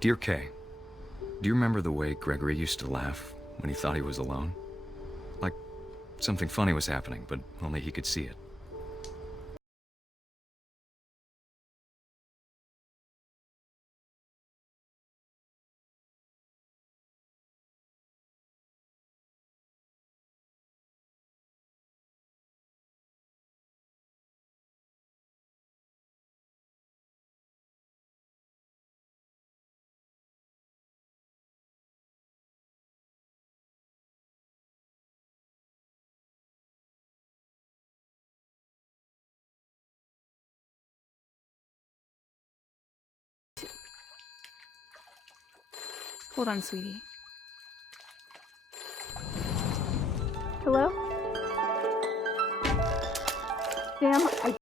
Dear Kay, do you remember the way Gregory used to laugh when he thought he was alone? Like something funny was happening, but only he could see it. Hold on, sweetie. Hello? Sam, I...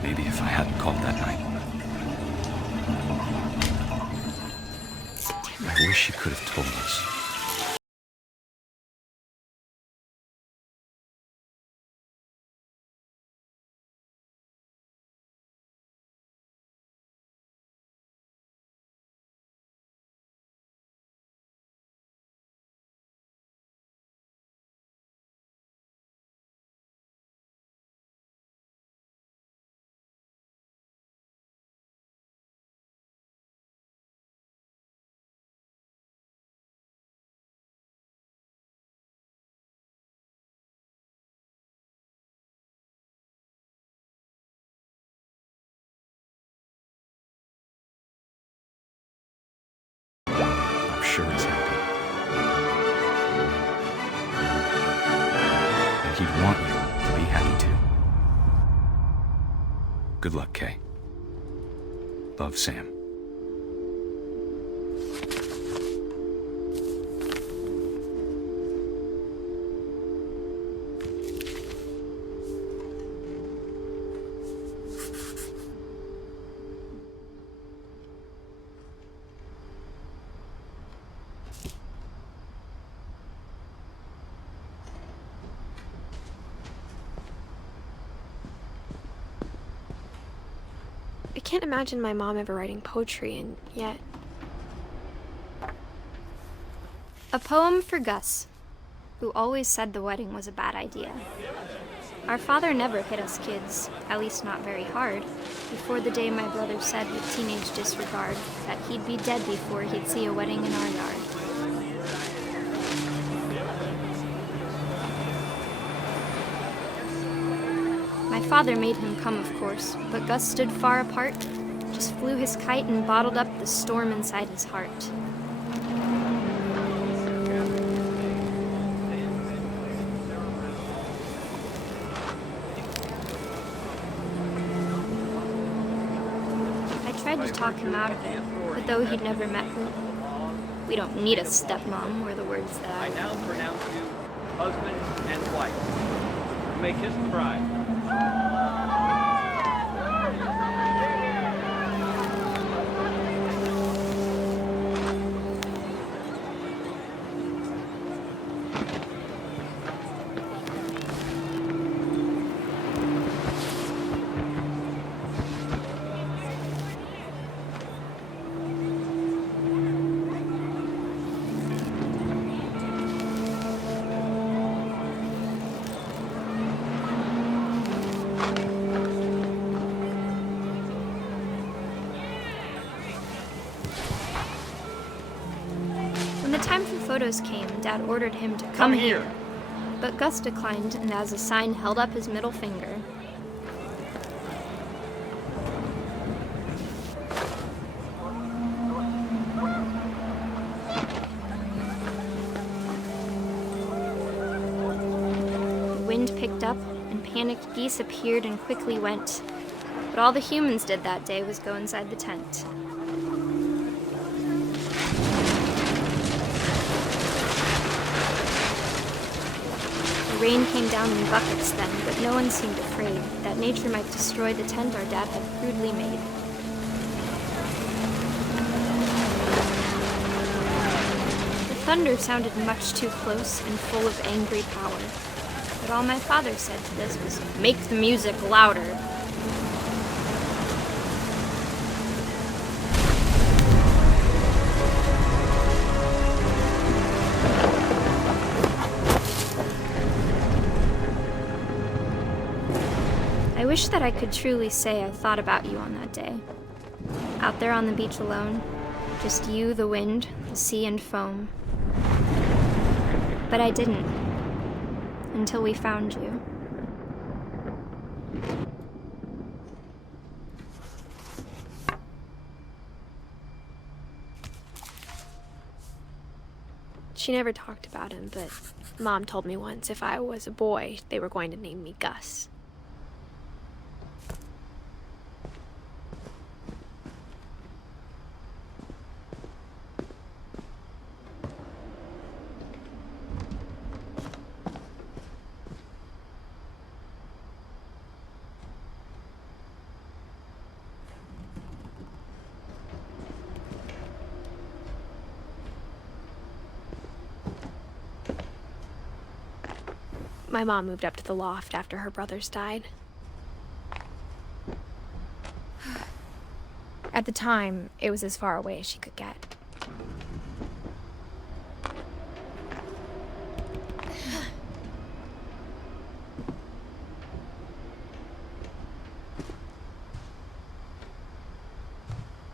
Maybe if I hadn't called that night. I wish she could have told us. I'm sure he's happy. And he'd want you to be happy too. Good luck, Kay. Love, Sam. I can't imagine my mom ever writing poetry, and yet... A poem for Gus. who always said the wedding was a bad idea. Our father never hit us kids, at least not very hard, before the day my brother said with teenage disregard that he'd be dead before he'd see a wedding in our yard. My father made him come, of course, but Gus stood far apart, just flew his kite and bottled up the storm inside his heart. I tried to talk him out of it, but though he'd never met her, we don't need a stepmom, were the words that I now pronounce you husband and wife. You may kiss the bride. When the time for photos came, Dad ordered him to come here. But Gus declined, and as a sign held up his middle finger. The wind picked up, and panicked geese appeared and quickly went. But all the humans did that day was go inside the tent. The rain came down in buckets then, but no one seemed afraid that nature might destroy the tent our dad had crudely made. The thunder sounded much too close and full of angry power, but all my father said to this was, "Make the music louder." I wish that I could truly say I thought about you on that day. Out there on the beach alone, just you, the wind, the sea, and foam. But I didn't, until we found you. She never talked about him, but Mom told me once if I was a boy, they were going to name me Gus. My mom moved up to the loft after her brothers died. At the time, it was as far away as she could get.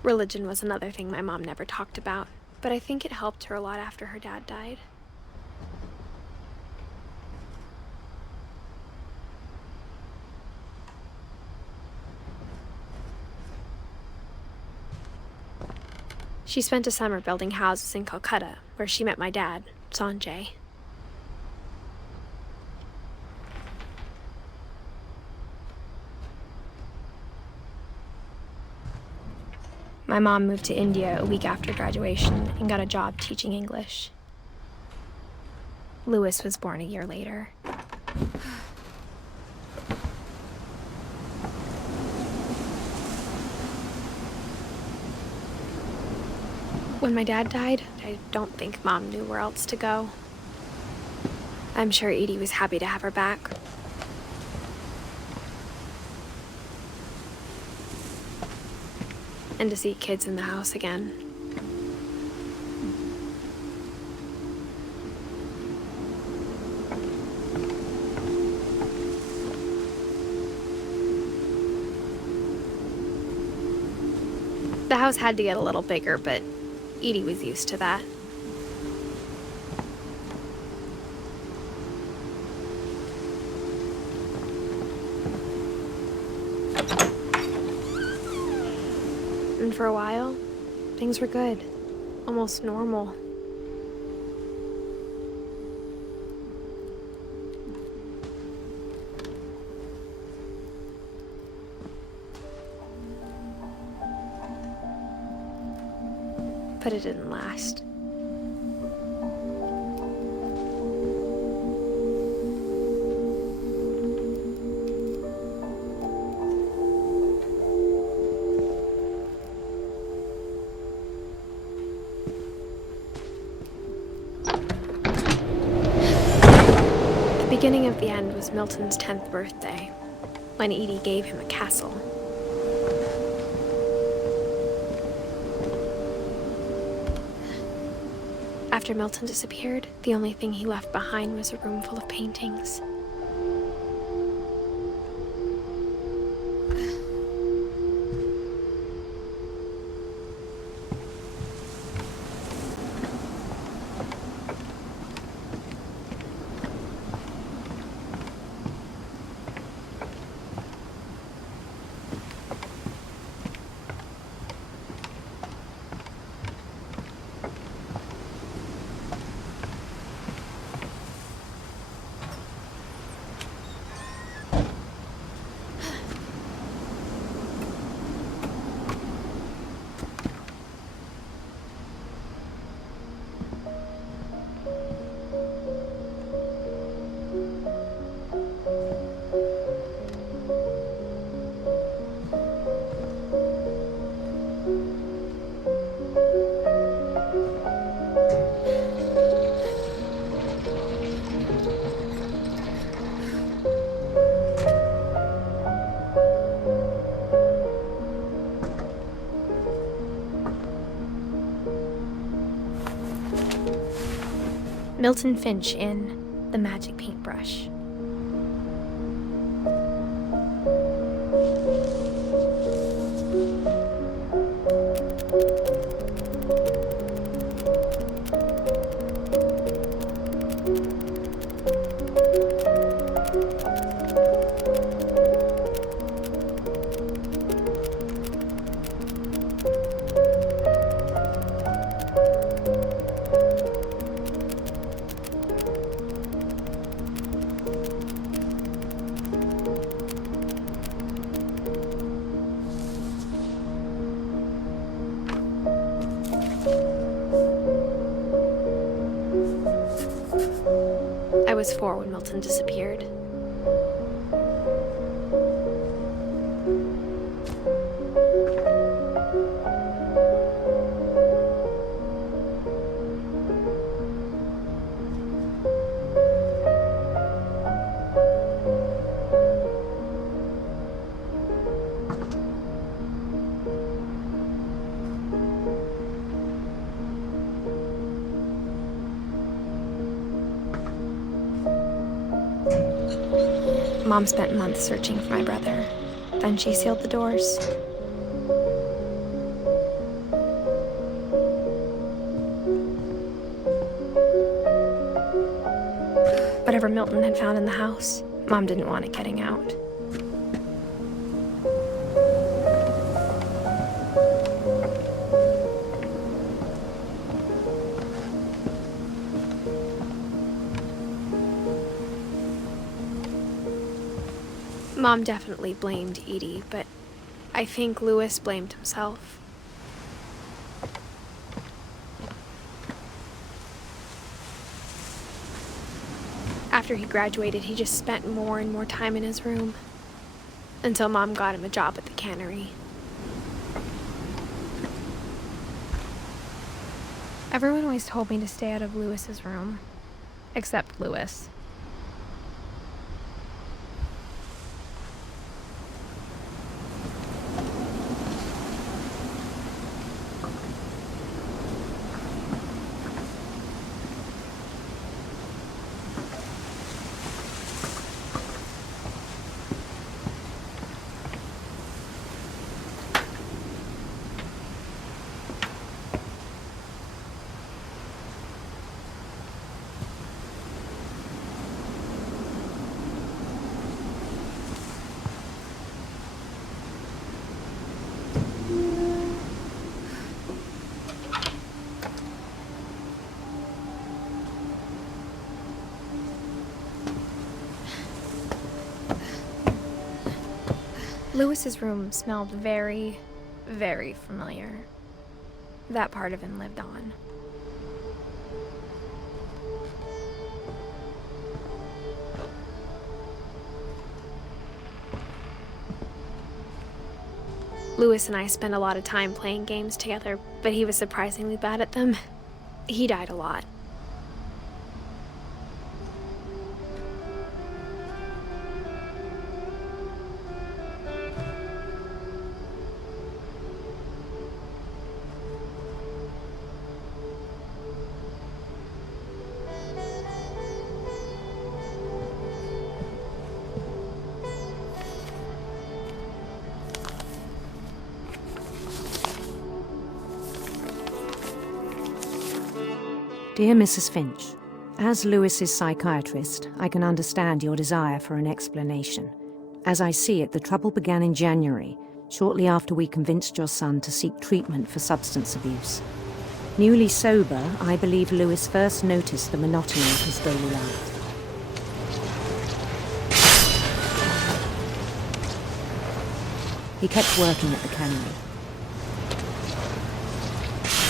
Religion was another thing my mom never talked about, but I think it helped her a lot after her dad died. She spent a summer building houses in Calcutta, where she met my dad, Sanjay. My mom moved to India a week after graduation and got a job teaching English. Louis was born a year later. When my dad died, I don't think Mom knew where else to go. I'm sure Edie was happy to have her back. And to see kids in the house again. The house had to get a little bigger, but Edie was used to that. And for a while, things were good. Almost normal. But it didn't last. The beginning of the end was Milton's 10th birthday, when Edie gave him a castle. After Milton disappeared, the only thing he left behind was a room full of paintings. Milton Finch in The Magic Paintbrush. I was 4 when Milton disappeared. Mom spent months searching for my brother. Then she sealed the doors. Whatever Milton had found in the house, Mom didn't want it getting out. Mom definitely blamed Edie, but I think Louis blamed himself. After he graduated, he just spent more and more time in his room, until Mom got him a job at the cannery. Everyone always told me to stay out of Louis's room, except Louis. Lewis's room smelled very, very familiar. That part of him lived on. Lewis and I spent a lot of time playing games together, but he was surprisingly bad at them. He died a lot. Dear Mrs. Finch, as Lewis's psychiatrist, I can understand your desire for an explanation. As I see it, the trouble began in January, shortly after we convinced your son to seek treatment for substance abuse. Newly sober, I believe Lewis first noticed the monotony of his daily life. He kept working at the cannery,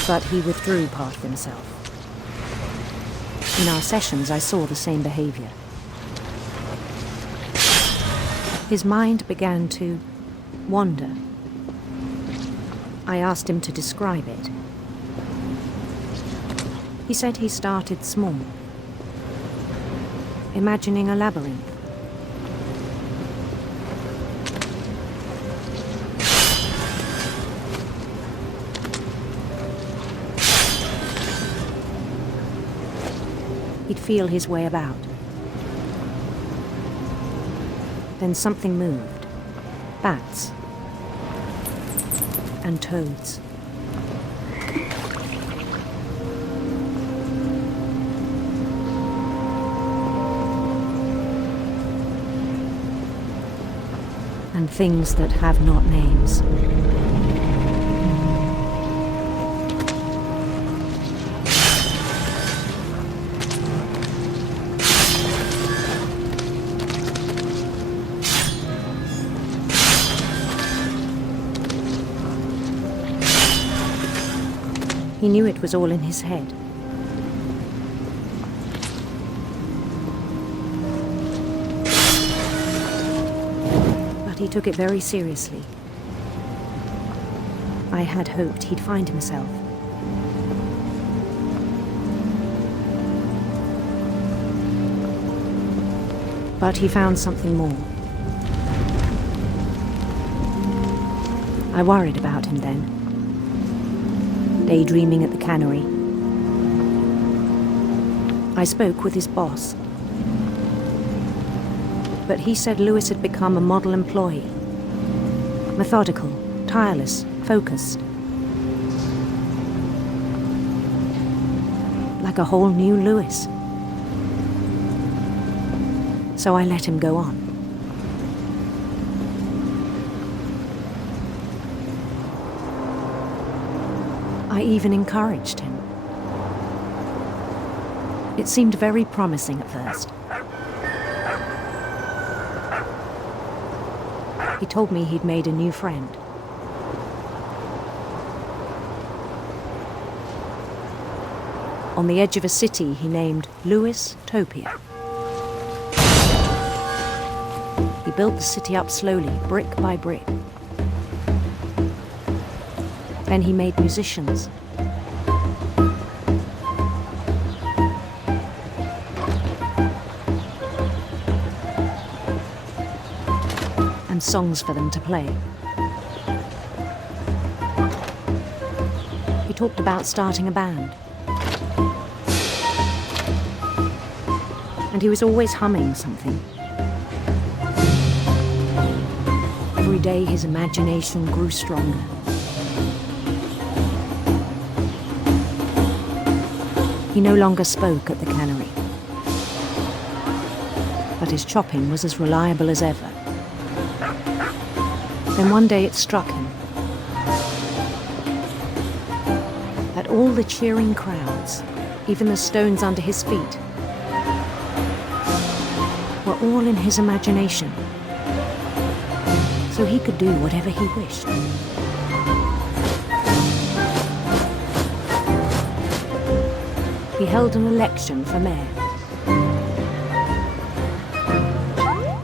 but he withdrew part of himself. In our sessions, I saw the same behavior. His mind began to wander. I asked him to describe it. He said he started small, imagining a labyrinth. He'd feel his way about. Then something moved. Bats. And toads. And things that have not names. He knew it was all in his head. But he took it very seriously. I had hoped he'd find himself. But he found something more. I worried about him then. Daydreaming at the cannery. I spoke with his boss. But he said Lewis had become a model employee. Methodical, tireless, focused. Like a whole new Lewis. So I let him go on. I even encouraged him. It seemed very promising at first. He told me he'd made a new friend. On the edge of a city he named Lewis-topia. He built the city up slowly, brick by brick. Then he made musicians. And songs for them to play. He talked about starting a band. And he was always humming something. Every day his imagination grew stronger. He no longer spoke at the cannery. But his chopping was as reliable as ever. Then one day it struck him that all the cheering crowds, even the stones under his feet, were all in his imagination. so he could do whatever he wished. He held an election for mayor.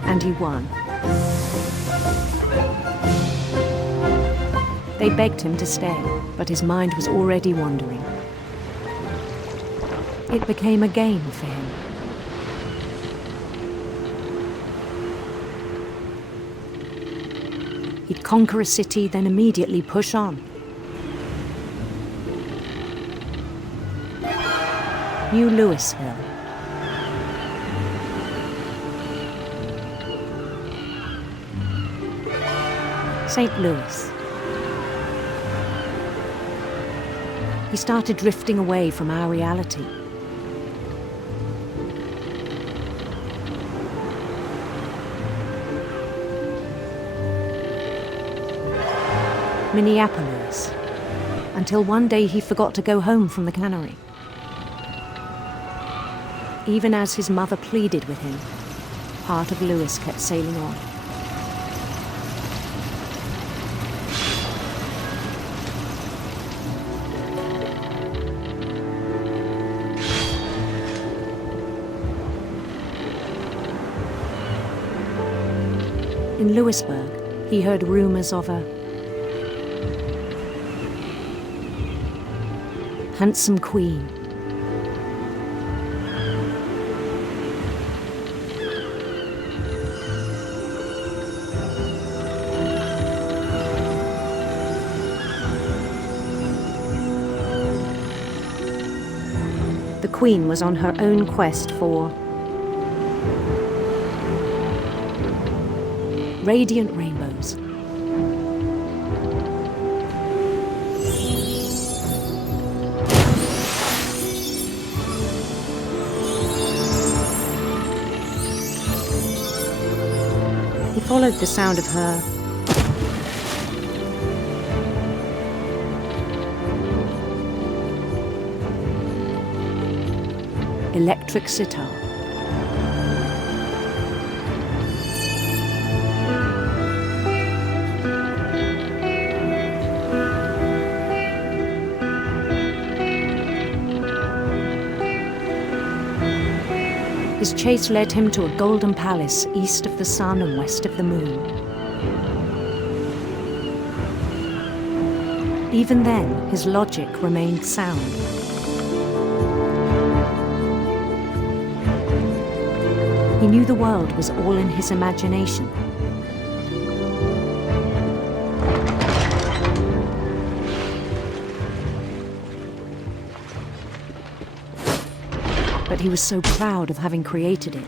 And he won. They begged him to stay, but his mind was already wandering. It became a game for him. He'd conquer a city, then immediately push on. New Louisville. St. Louis. He started drifting away from our reality. Minneapolis, until one day he forgot to go home from the cannery. Even as his mother pleaded with him, part of Louis kept sailing on. In Louisburg, he heard rumors of a handsome queen. The queen was on her own quest for radiant rainbows. He followed the sound of her electric sitar. His chase led him to a golden palace east of the sun and west of the moon. Even then, his logic remained sound. He knew the world was all in his imagination. But he was so proud of having created it.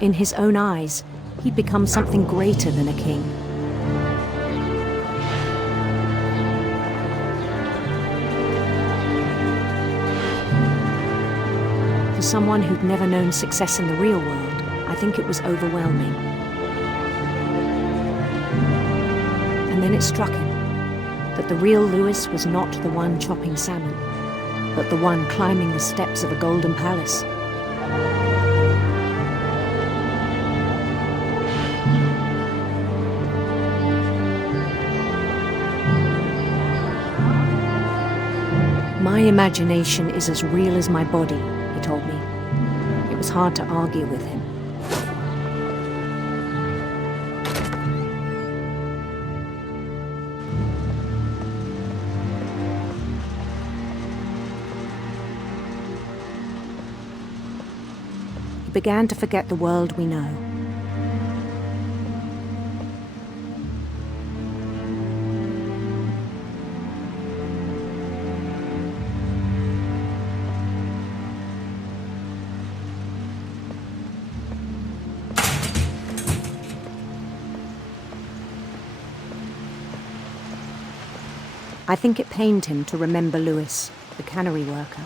In his own eyes, he'd become something greater than a king. For someone who'd never known success in the real world, I think it was overwhelming. And then it struck him that the real Louis was not the one chopping salmon, but the one climbing the steps of a golden palace. My imagination is as real as my body, he told me. It was hard to argue with him. He began to forget the world we know. I think it pained him to remember Louis, the cannery worker.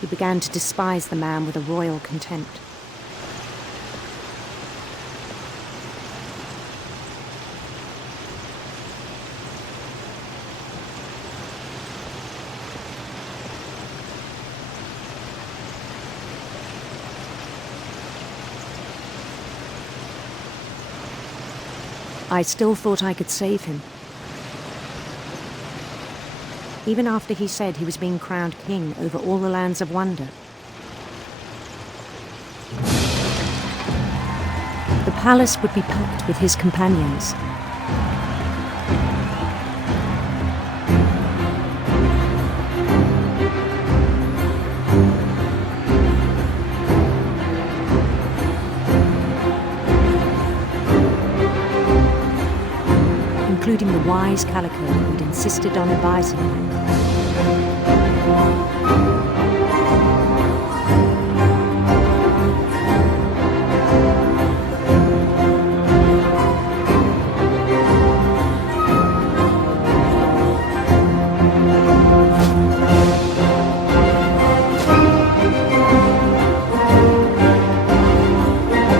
He began to despise the man with a royal contempt. I still thought I could save him. Even after he said he was being crowned king over all the lands of wonder. The palace would be packed with his companions. Including the wise Calico who'd insisted on advising him.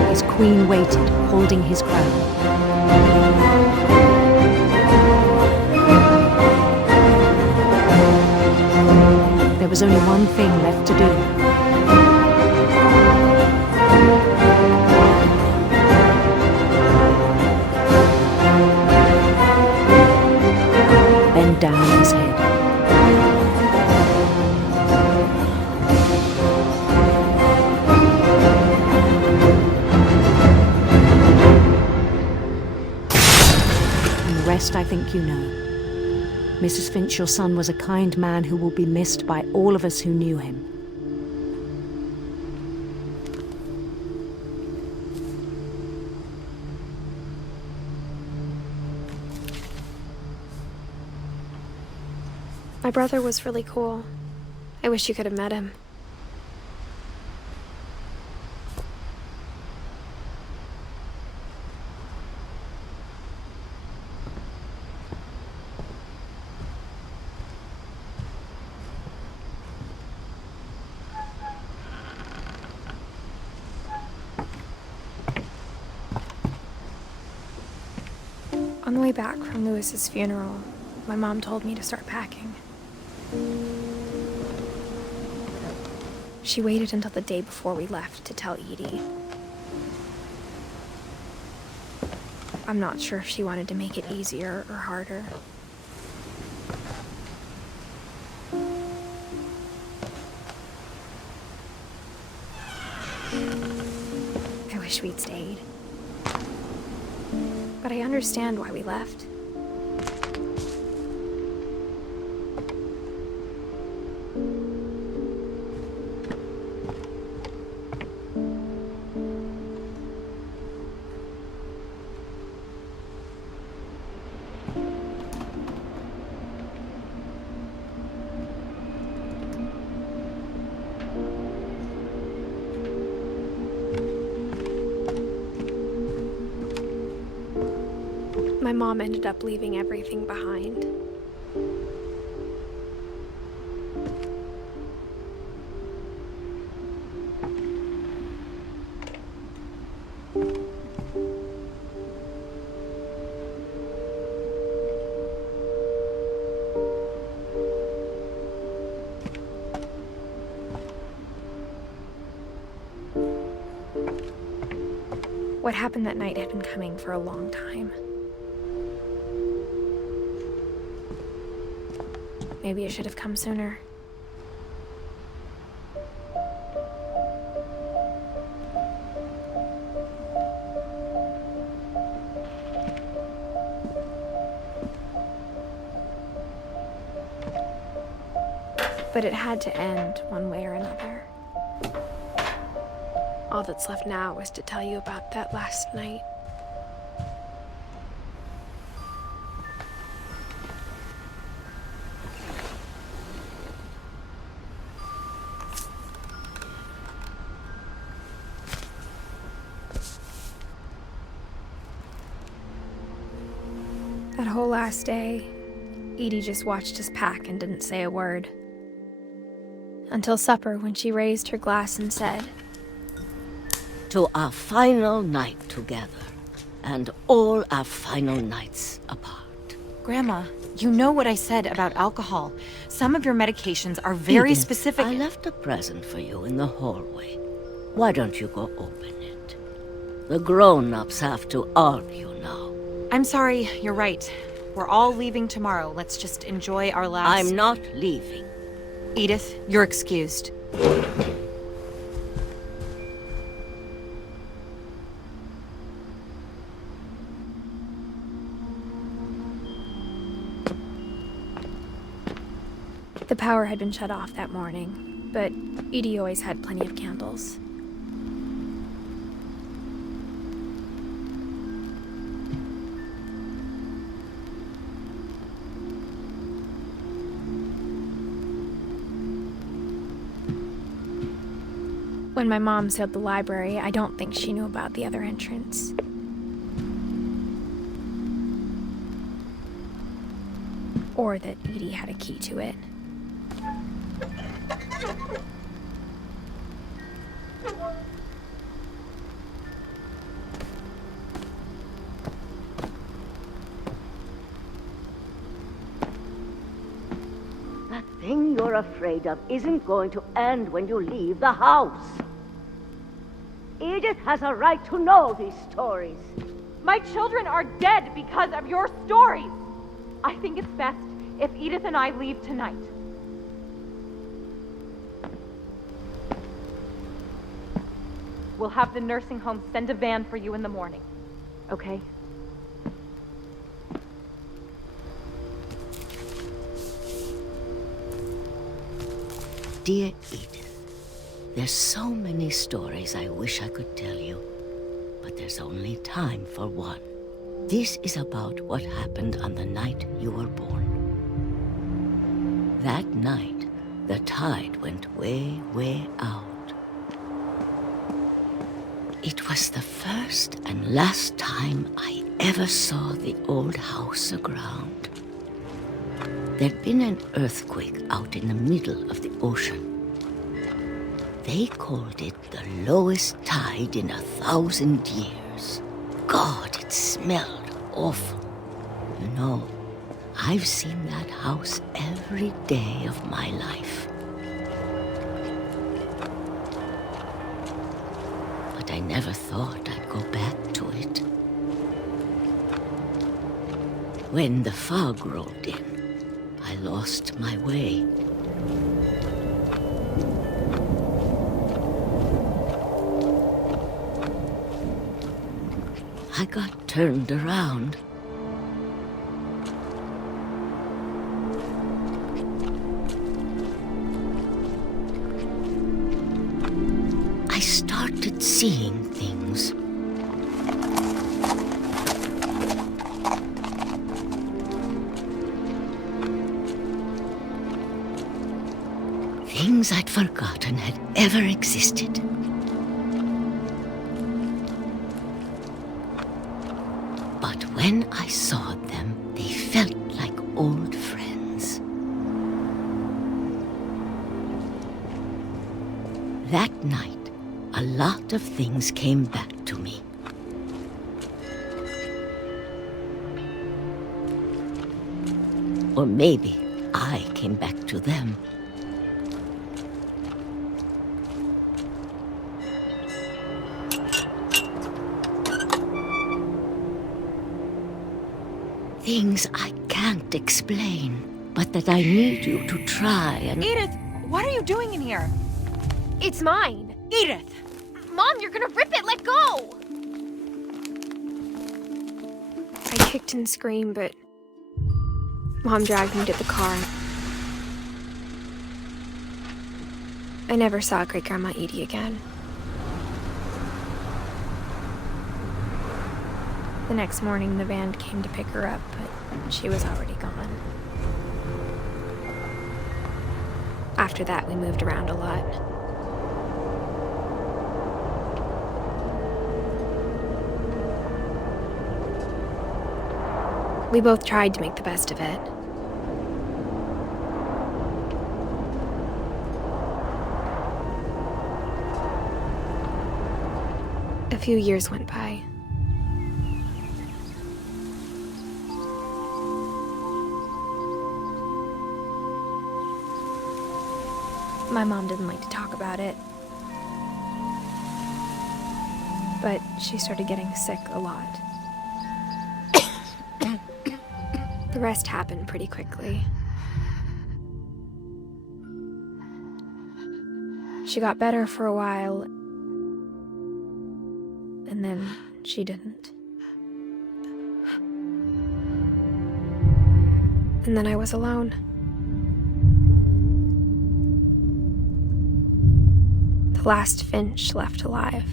His queen waited, holding his crown. There was only one thing left to do. Bend down his head. And the rest I think you know. Mrs. Finch, your son was a kind man who will be missed by all of us who knew him. My brother was really cool. I wish you could have met him. On the way back from Lewis's funeral, my mom told me to start packing. She waited until the day before we left to tell Edie. I'm not sure if she wanted to make it easier or harder. I wish we'd stayed. But I understand why we left. My mom ended up leaving everything behind. What happened that night had been coming for a long time. Maybe it should have come sooner. But it had to end one way or another. All that's left now is to tell you about that last night. That whole last day, Edie just watched us pack and didn't say a word. Until supper, when she raised her glass and said, "To our final night together, and all our final nights apart." Grandma, you know what I said about alcohol. Some of your medications are very Edith, specific. I left a present for you in the hallway. Why don't you go open it? The grown-ups have to argue now. I'm sorry, you're right. We're all leaving tomorrow. Let's just enjoy our last... I'm not leaving. Edith, you're excused. The power had been shut off that morning, but Edie always had plenty of candles. When my mom sealed the library, I don't think she knew about the other entrance. Or that Edie had a key to it. That thing you're afraid of isn't going to end when you leave the house. Edith has a right to know these stories. My children are dead because of your stories. I think it's best if Edith and I leave tonight. We'll have the nursing home send a van for you in the morning, okay? Dear Edith, there's so many stories I wish I could tell you, but there's only time for one. This is about what happened on the night you were born. That night, the tide went way, way out. It was the first and last time I ever saw the old house aground. There'd been an earthquake out in the middle of the ocean. They called it the lowest tide in 1,000 years. God, it smelled awful. You know, I've seen that house every day of my life. But I never thought I'd go back to it. When the fog rolled in, I lost my way. I got turned around. I started seeing things. Things I'd forgotten had ever existed. But when I saw them, they felt like old friends. That night, a lot of things came back to me. Or maybe I came back to them. Things I can't explain, but that I need you to try and... Edith, what are you doing in here? It's mine! Edith! Mom, you're gonna rip it! Let go! I kicked and screamed, but Mom dragged me to the car. I never saw Great-Grandma Edie again. The next morning, the van came to pick her up, but she was already gone. After that, we moved around a lot. We both tried to make the best of it. A few years went by. My mom didn't like to talk about it. But she started getting sick a lot. rest happened pretty quickly. She got better for a while, and then she didn't. And then I was alone. The last Finch left alive.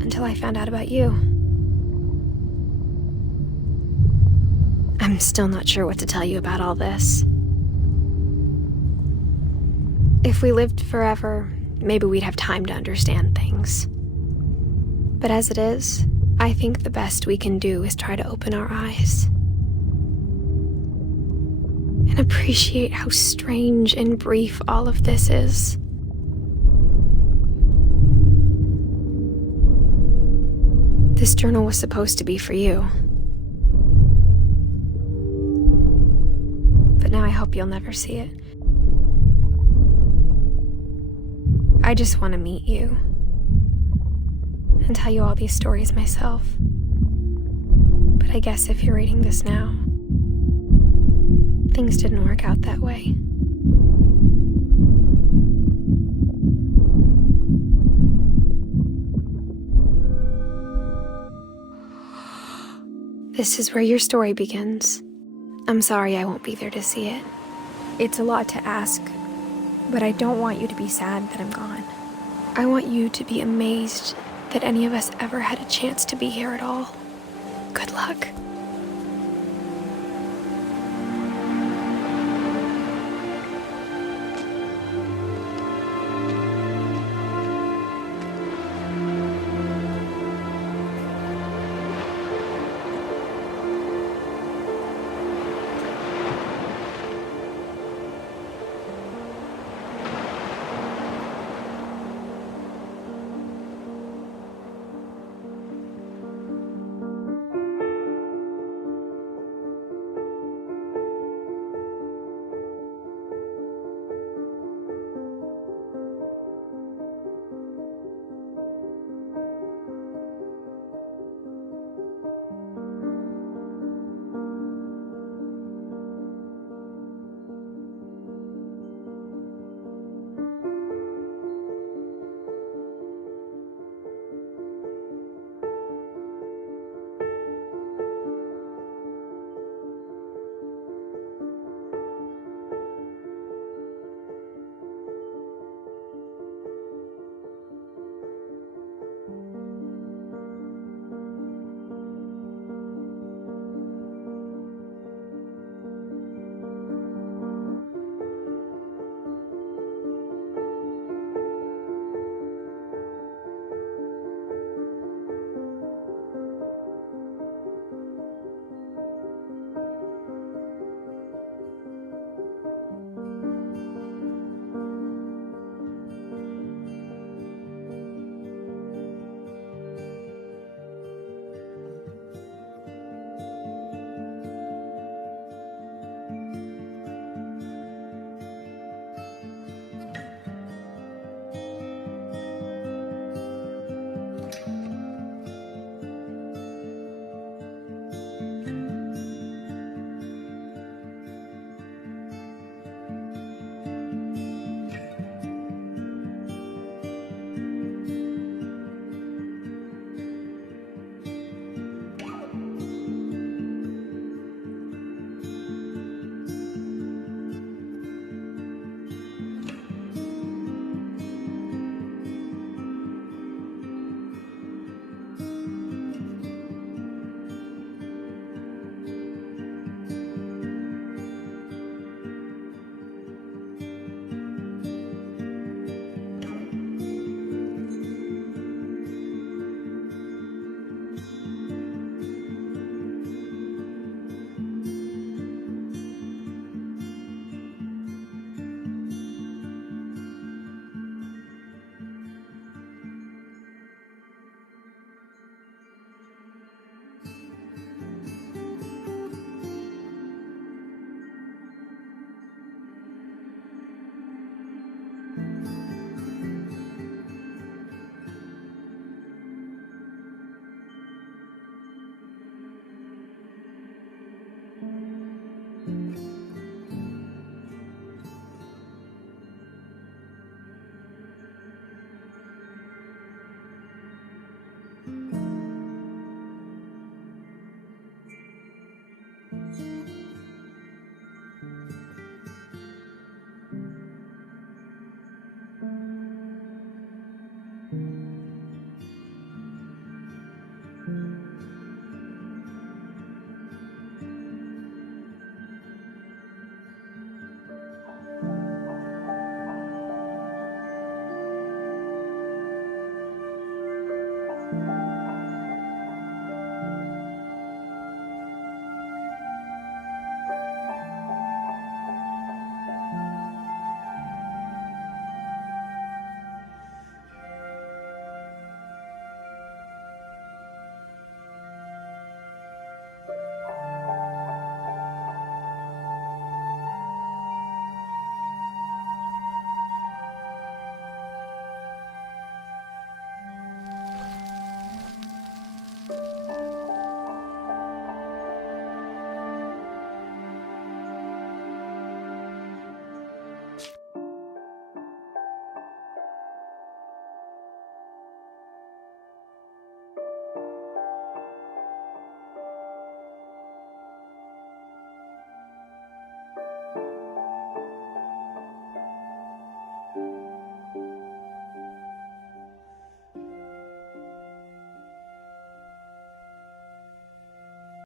Until I found out about you. I'm still not sure what to tell you about all this. If we lived forever, maybe we'd have time to understand things. But as it is, I think the best we can do is try to open our eyes. And appreciate how strange and brief all of this is. This journal was supposed to be for you. But now I hope you'll never see it. I just want to meet you. And tell you all these stories myself. But I guess if you're reading this now, things didn't work out that way. This is where your story begins. I'm sorry I won't be there to see it. It's a lot to ask, but I don't want you to be sad that I'm gone. I want you to be amazed that any of us ever had a chance to be here at all. Good luck.